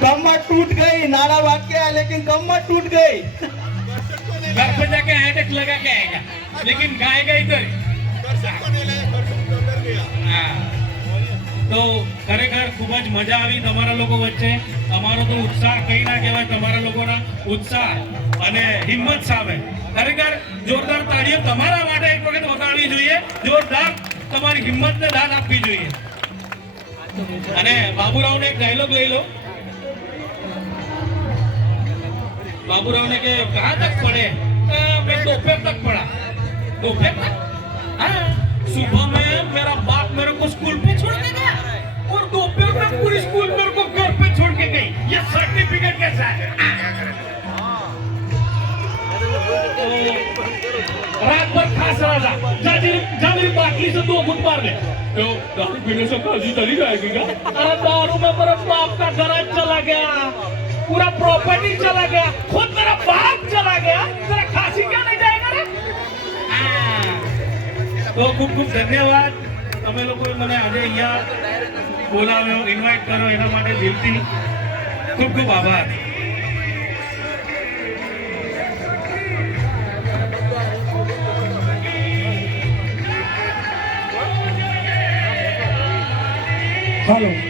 कमर टूट गई, नारा वाक्य है लेकिन कमर टूट गई। घर पे जाके हेडेक लगा के आएगा, लेकिन गाएगा इधर। हाँ, तो ખરેખર ખૂબ જ મજા આવી તમારા લોકો વચ્ચે। અમારો તો ઉત્સાહ કઈ ના કહેવાય, તમારા લોકોના ઉત્સાહ અને હિંમત સામે ખરેખર જોરદાર તાળીઓ તમારા માટે એક વખત વગાડવી જોઈએ। જોરદાર તમારી હિંમતને દાદ આપવી જોઈએ। અને બાબુરાવને એક ડાયલોગ લઈ લો। बाबूराव ने के कहाँ तक पढ़े? मैं दोपहर तक पढ़ा। दोपहर तक? हाँ, सुबह में मेरा बाप मेरे को स्कूल पे छोड़ के गया और दोपहर में पूरी स्कूल मेरे को घर पे छोड़ के गई। ये सर्टिफिकेट कैसा है? रात भर खास रहा था। जा मेरी बाटली से 2 घूंट मार ले। तो दारू पीने से खांसी चली जाएगी क्या? अरे दारू में मेरे बाप का गराज चला गया, पूरा प्रॉपर्टी चला गया, खुद मेरा बाप चला गया, तेरा खांसी क्यों नहीं जाएगा रे? तो खूब खूब धन्यवाद। તમે લોકોએ મને આજે અહીંયા બોલાવ્યો, ઇન્વાઇટ કરો એના માટે દિલથી ખૂબ ખૂબ આભાર। हेलो।